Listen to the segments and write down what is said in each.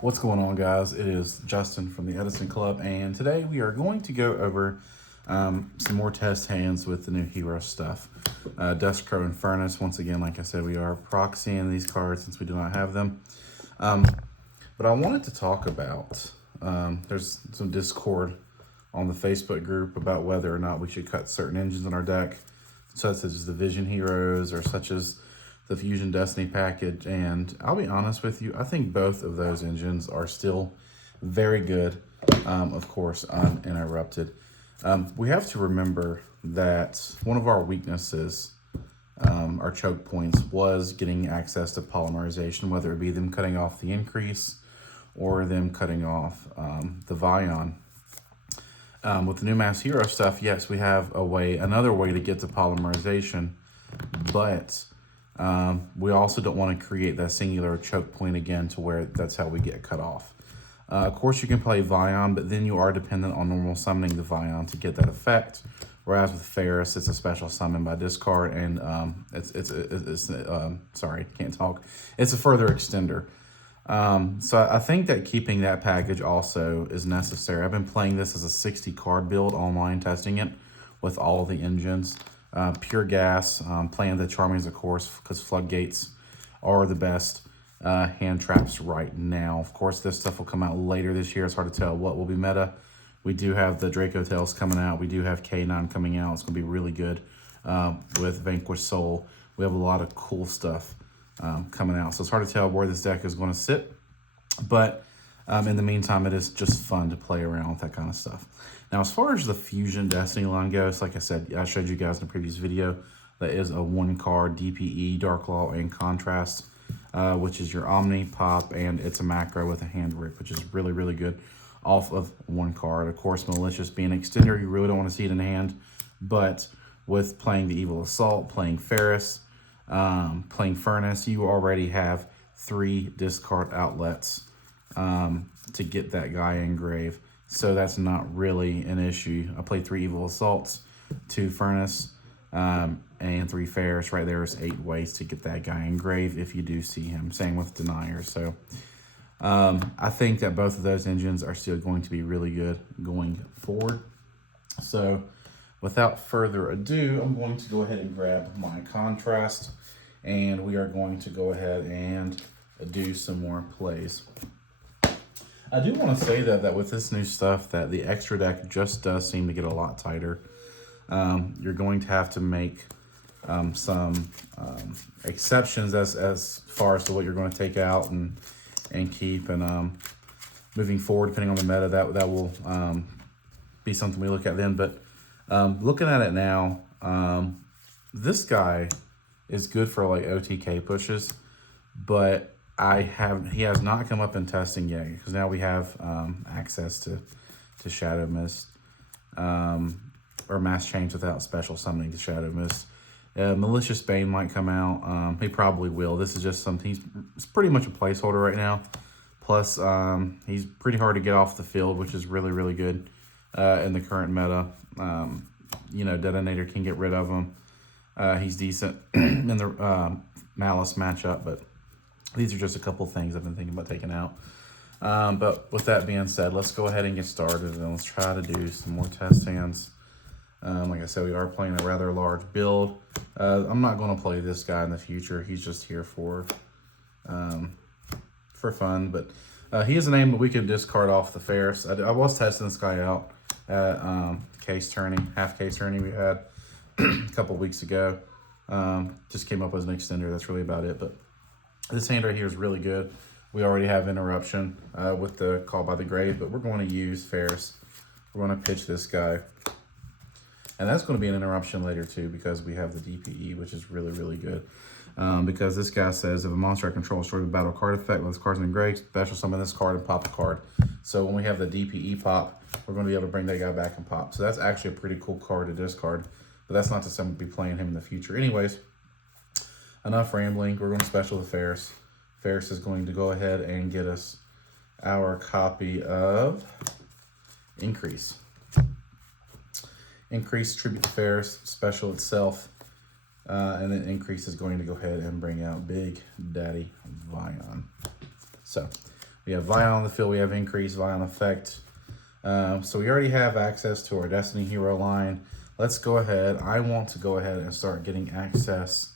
What's going on, guys? It is Justin from the Edison Club, and today we are going to go over some more test hands with the new hero stuff. Duskcrow and Furnace, once again, like I said, we are proxying these cards since we do not have them. But I wanted to talk about, there's some discord on the Facebook group about whether or not we should cut certain engines in our deck, such as the Vision Heroes or such as the Fusion Destiny package. And I'll be honest with you, I think both of those engines are still very good, of course, uninterrupted. We have to remember that one of our weaknesses, our choke points, was getting access to polymerization, whether it be them cutting off the increase or them cutting off the Vion. With the new Mass Hero stuff, yes, we have another way to get to polymerization, but we also don't want to create that singular choke point again to where that's how we get cut off. Of course, you can play Vion, but then you are dependent on normal summoning the Vion to get that effect. Whereas with Ferris, it's a special summon by discard, and sorry, can't talk. It's a further extender. So I think that keeping that package also is necessary. I've been playing this as a 60 card build online, testing it with all of the engines. Pure gas, playing the Charmings, of course, because floodgates are the best hand traps right now. Of course, this stuff will come out later this year. It's hard to tell what will be meta. We do have the Draco Tales coming out. We do have K9 coming out. It's going to be really good with Vanquish Soul. We have a lot of cool stuff coming out. So it's hard to tell where this deck is going to sit. But in the meantime, it is just fun to play around with that kind of stuff. Now, as far as the Fusion Destiny line goes, like I said, I showed you guys in a previous video, that is a one-card DPE, Dark Law, and Contrast, which is your Omni, Pop, and it's a macro with a hand rip, which is really, really good off of one card. Of course, Malicious being an extender, you really don't want to see it in hand, but with playing the Evil Assault, playing Ferris, playing Furnace, you already have 3 discard outlets to get that guy engrave. So that's not really an issue. I played 3 Evil Assaults, 2 Furnace, and 3 Ferris. Right there is 8 ways to get that guy engrave if you do see him. Same with Denier. So I think that both of those engines are still going to be really good going forward. So without further ado, I'm going to go ahead and grab my Contrast, and we are going to go ahead and do some more plays. I do want to say that with this new stuff, that the extra deck just does seem to get a lot tighter. You're going to have to make some exceptions as far as to what you're going to take out and keep. And moving forward, depending on the meta, that will be something we look at then. But looking at it now, this guy is good for like OTK pushes, but he has not come up in testing yet, because now we have access to Shadow Mist, or Mass Change without special summoning to Shadow Mist. Malicious Bane might come out. He probably will. This is just something, it's pretty much a placeholder right now. Plus, he's pretty hard to get off the field, which is really, really good in the current meta. Detonator can get rid of him. He's decent in the Malice matchup, but these are just a couple things I've been thinking about taking out. But with that being said, let's go ahead and get started, and let's try to do some more test hands. Like I said, we are playing a rather large build. I'm not going to play this guy in the future. He's just here for fun. But he is a name that we can discard off the Ferris. I was testing this guy out at half case tourney we had a couple weeks ago. Just came up as an extender. That's really about it. But this hand right here is really good. We already have interruption with the Call by the Grave, but we're going to use Ferris. We're going to pitch this guy. And that's going to be an interruption later too, because we have the DPE, which is really, really good. Because this guy says, if a monster I control destroys a battle card effect with this card's engraved, special summon this card and pop a card. So when we have the DPE pop, we're going to be able to bring that guy back and pop. So that's actually a pretty cool card to discard. But that's not to say I'm going to be playing him in the future. Anyways, enough rambling. We're going to special the Ferris. Ferris is going to go ahead and get us our copy of Increase. Increase, tribute to Ferris, special itself, and then Increase is going to go ahead and bring out Big Daddy Vion. So We have Vion on the field. We have increased Vion effect. So we already have access to our Destiny Hero line. Let's go ahead. I want to go ahead and start getting access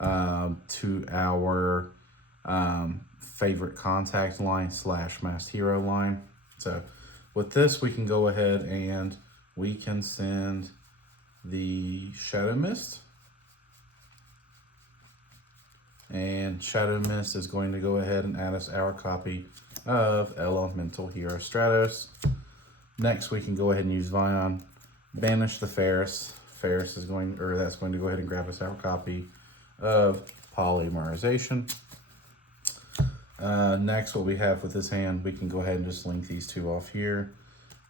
to our favorite contact line / masked hero line. So with this, we can go ahead and we can send the Shadow Mist. And Shadow Mist is going to go ahead and add us our copy of Elemental Hero Stratos. Next, we can go ahead and use Vion. Banish the Ferris. Ferris is going, or that's going to go ahead and grab us our copy of Polymerization. Next, what we have with this hand, we can go ahead and just link these two off here.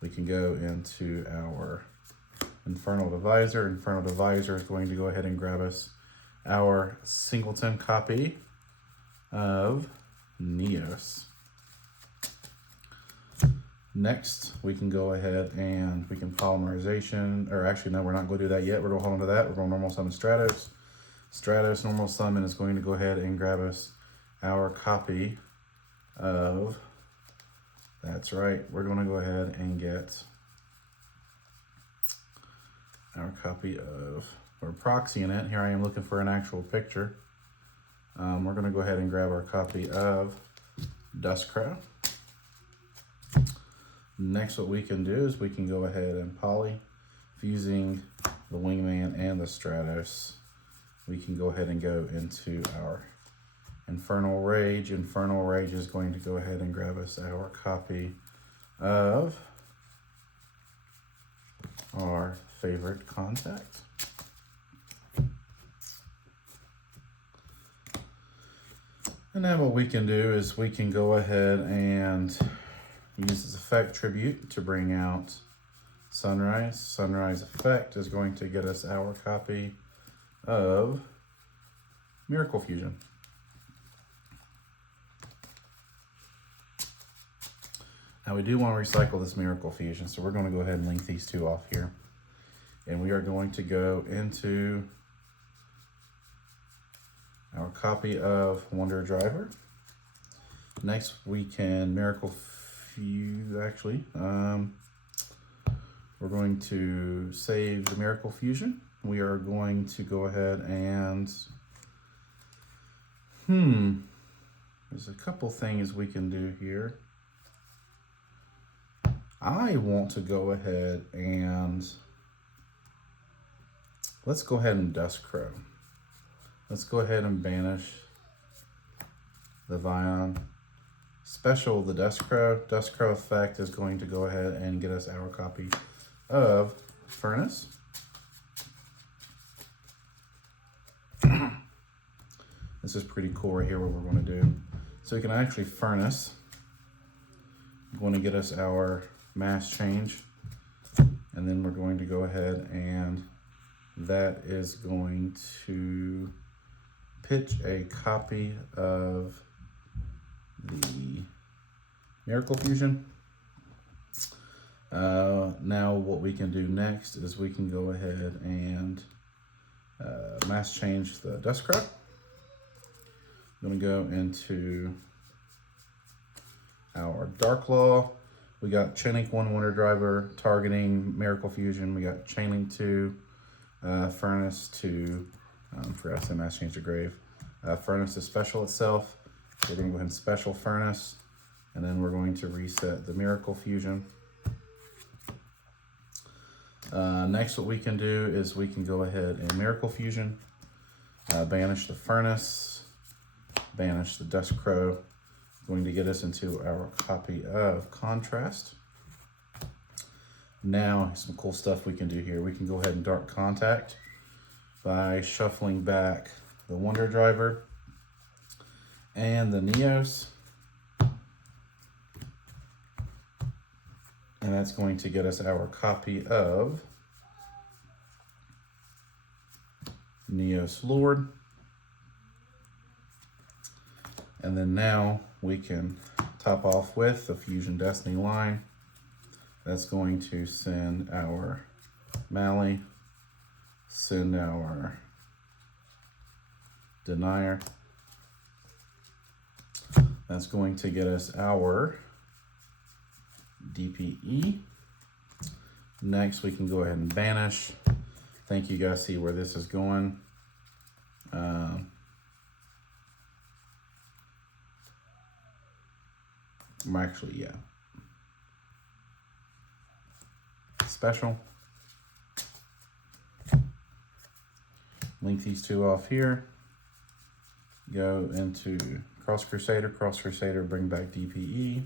We can go into our Infernal Divisor. Infernal Divisor is going to go ahead and grab us our singleton copy of Neos. Next, we can go ahead and we can Polymerization, or actually no, we're not going to do that yet. We're going to hold on to that. We're going to normal summon Stratos. Stratos normal summon is going to go ahead and grab us our copy of, that's right, we're going to go ahead and get our copy of, we're proxying it. Here I am looking for an actual picture. We're going to go ahead and grab our copy of Dustcrow. Next, what we can do is we can go ahead and poly, fusing the Wingman and the Stratos. We can go ahead and go into our Infernal Rage. Infernal Rage is going to go ahead and grab us our copy of our favorite contact. And then what we can do is we can go ahead and use this effect tribute to bring out Sunrise. Sunrise effect is going to get us our copy of Miracle Fusion. Now we do want to recycle this Miracle Fusion, so we're going to go ahead and link these two off here. And we are going to go into our copy of Wonder Driver. Next, we can Miracle Fuse, actually. We're going to save the Miracle Fusion. We are going to go ahead and, there's a couple things we can do here. I want to go ahead and, let's go ahead and Dustcrow. Let's go ahead and banish the Vion. Special the Dustcrow. Dustcrow effect is going to go ahead and get us our copy of Furnace. This is pretty cool right here what we're going to do. So we can actually Furnace. We're going to get us our Mass Change. And then we're going to go ahead and that is going to pitch a copy of the Miracle Fusion. Now what we can do next is we can go ahead and Mass Change the Dustcrow. I'm going to go into our Dark Law. We got Chainlink 1 Wonder Driver targeting Miracle Fusion. We got Chainlink 2, Furnace 2, forgot to say Mass Change the Grave. Furnace is special itself. We're going to go ahead and special Furnace, and then we're going to reset the Miracle Fusion. Next, what we can do is we can go ahead and Miracle Fusion, banish the Furnace, banish the Dustcrow, going to get us into our copy of Contrast. Now, some cool stuff we can do here. We can go ahead and Dark Contact by shuffling back the Wonder Driver and the Neos. And that's going to get us our copy of Neos Lord. And then now we can top off with the Fusion Destiny line. That's going to send our Mally, send our Denier, That's going to get us our DPE. Next, we can go ahead and banish. I think you guys see where this is going. Actually, yeah. Special. Link these two off here. Go into Cross Crusader, bring back DPE.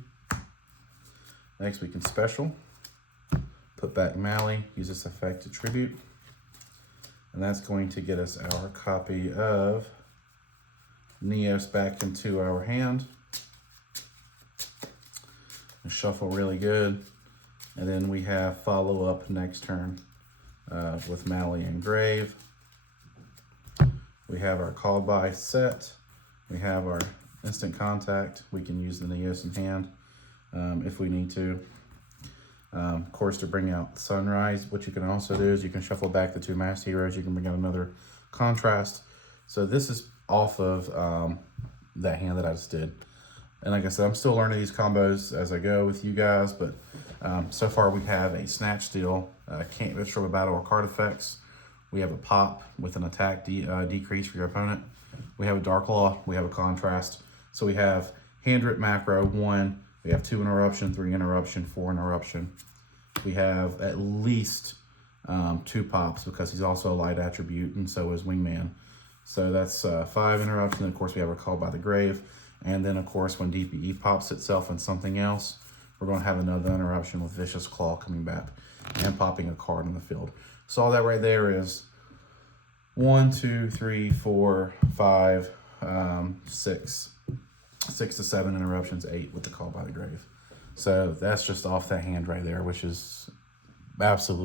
Next, we can special. Put back Mally, use this effect to tribute. And that's going to get us our copy of Neos back into our hand. Shuffle really good. And then we have follow up next turn with Mally and Grave. We have our called by set. We have our instant contact. We can use the Neos in hand if we need to. Of course, to bring out Sunrise, what you can also do is you can shuffle back the two Masked Heroes. You can bring out another Contrast. So this is off of that hand that I just did. And like I said, I'm still learning these combos as I go with you guys, but so far we have a Snatch Steal, can't destroy a battle or card effects. We have a Pop with an attack decrease for your opponent. We have a Dark Law, we have a Contrast. So we have Hand Rip Macro, 1, we have 2 Interruption, 3 Interruption, 4 Interruption. We have at least 2 Pops because he's also a light attribute and so is Wingman. So that's 5 Interruption. And of course we have our Call by the Grave. And then of course when DPE pops itself in something else, we're going to have another interruption with Vicious Claw coming back and popping a card on the field. So all that right there is 1, 2, 3, 4, 5, 6 to 7 interruptions, 8 with the Call by the Grave. So that's just off that hand right there, which is absolutely